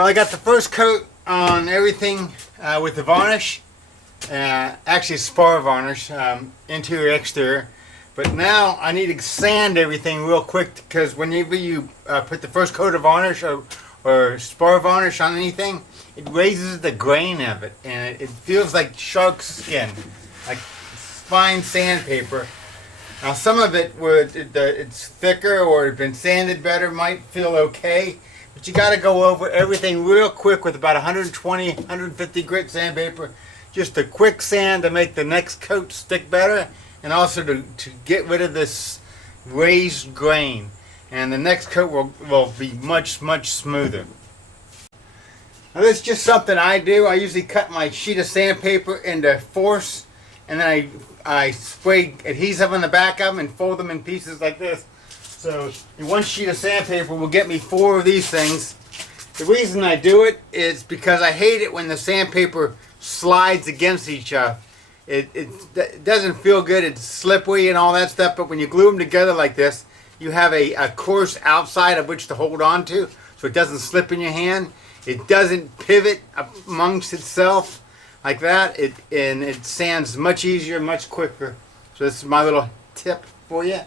Well, I got the first coat on everything with the varnish. Actually, spar varnish, interior, exterior. But now I need to sand everything real quick because whenever you put the first coat of varnish or spar varnish on anything, it raises the grain of it, and it feels like shark skin, like fine sandpaper. Now some of it, it's thicker or it's been sanded better, might feel okay. But you got to go over everything real quick with about 120, 150 grit sandpaper. Just a quick sand to make the next coat stick better, and also to get rid of this raised grain. And the next coat will be much, much smoother. Now this is just something I do. I usually cut my sheet of sandpaper into fourths, and then I spray adhesive on the back of them and fold them in pieces like this. So one sheet of sandpaper will get me 4 of these things. The reason I do it is because I hate it when the sandpaper slides against each other. It doesn't feel good, it's slippery and all that stuff, but when you glue them together like this, you have a coarse outside of which to hold on to, so it doesn't slip in your hand. It doesn't pivot amongst itself like that, and it sands much easier, much quicker. So this is my little tip for you.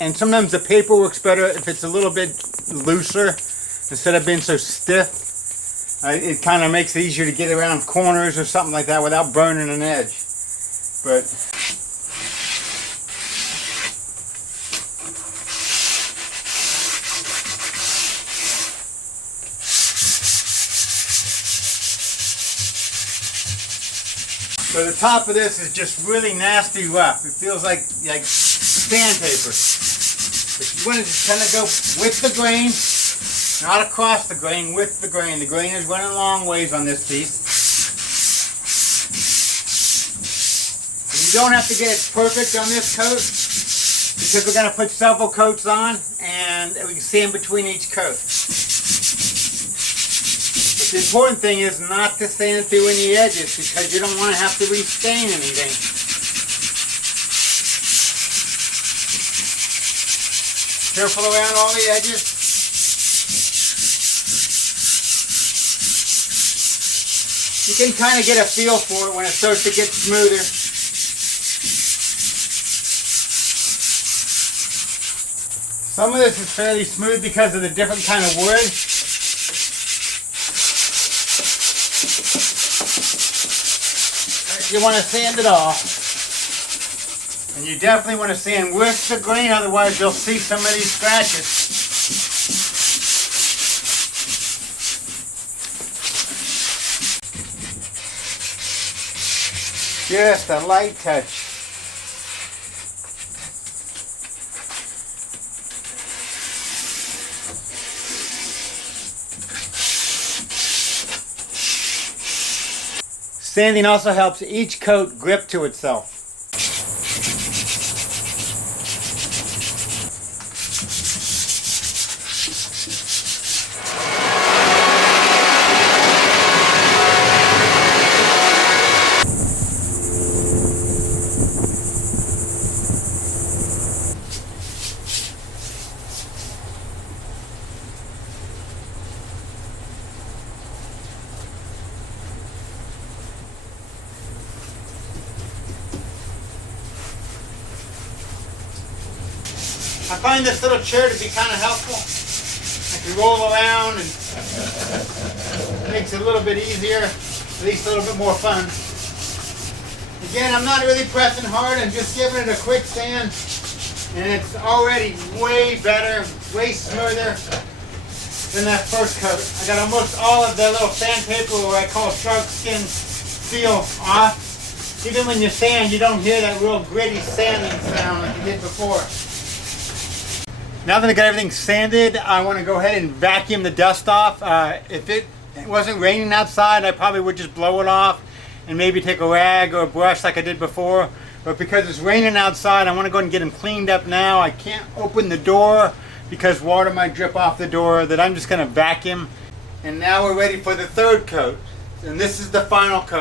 And sometimes the paper works better if it's a little bit looser instead of being so stiff. It kind of makes it easier to get around corners or something like that without burning an edge. But so the top of this is just really nasty rough. It feels like sandpaper. But you want to just kind of go with the grain, not across the grain, with the grain. The grain is running long ways on this piece. And you don't have to get it perfect on this coat because we're going to put several coats on and we can sand between each coat. But the important thing is not to sand through any edges because you don't want to have to restain anything. Careful around all the edges. You can kind of get a feel for it when it starts to get smoother. Some of this is fairly smooth because of the different kind of wood. You want to sand it off. And you definitely want to sand with the grain, otherwise you'll see some of these scratches. Just a light touch. Sanding also helps each coat grip to itself. I find this little chair to be kind of helpful. I can roll around and it makes it a little bit easier, at least a little bit more fun. Again, I'm not really pressing hard, I'm just giving it a quick sand, and it's already way better, way smoother than that first coat. I got almost all of the little sandpaper, or I call shark skin, feel off. Even when you sand, you don't hear that real gritty sanding sound like you did before. Now that I got everything sanded, I want to go ahead and vacuum the dust off. If it wasn't raining outside, I probably would just blow it off and maybe take a rag or a brush like I did before. But because it's raining outside, I want to go ahead and get them cleaned up now. I can't open the door because water might drip off the door, that I'm just going to vacuum. And now we're ready for the third coat. And this is the final coat.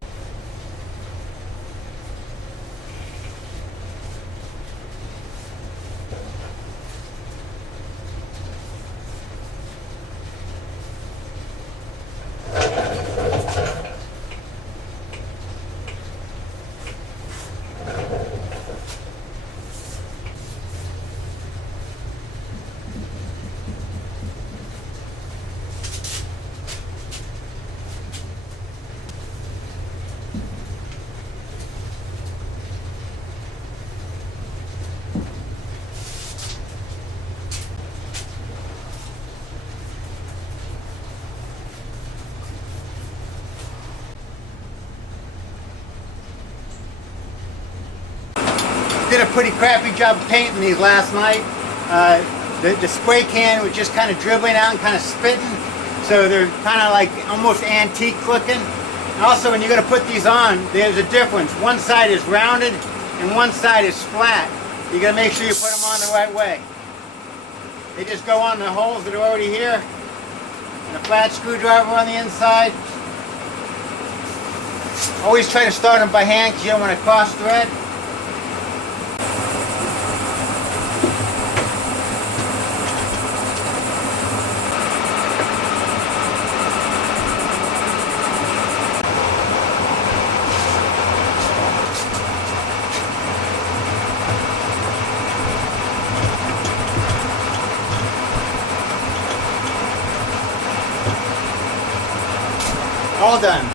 Did a pretty crappy job of painting these last night. The spray can was just kind of dribbling out and kind of spitting, so they're kind of like almost antique looking. And also, when you're going to put these on, there's a difference. One side is rounded and one side is flat. You got to make sure you put them on the right way. They just go on the holes that are already here, and a flat screwdriver on the inside. Always try to start them by hand because you don't want to cross thread. All done.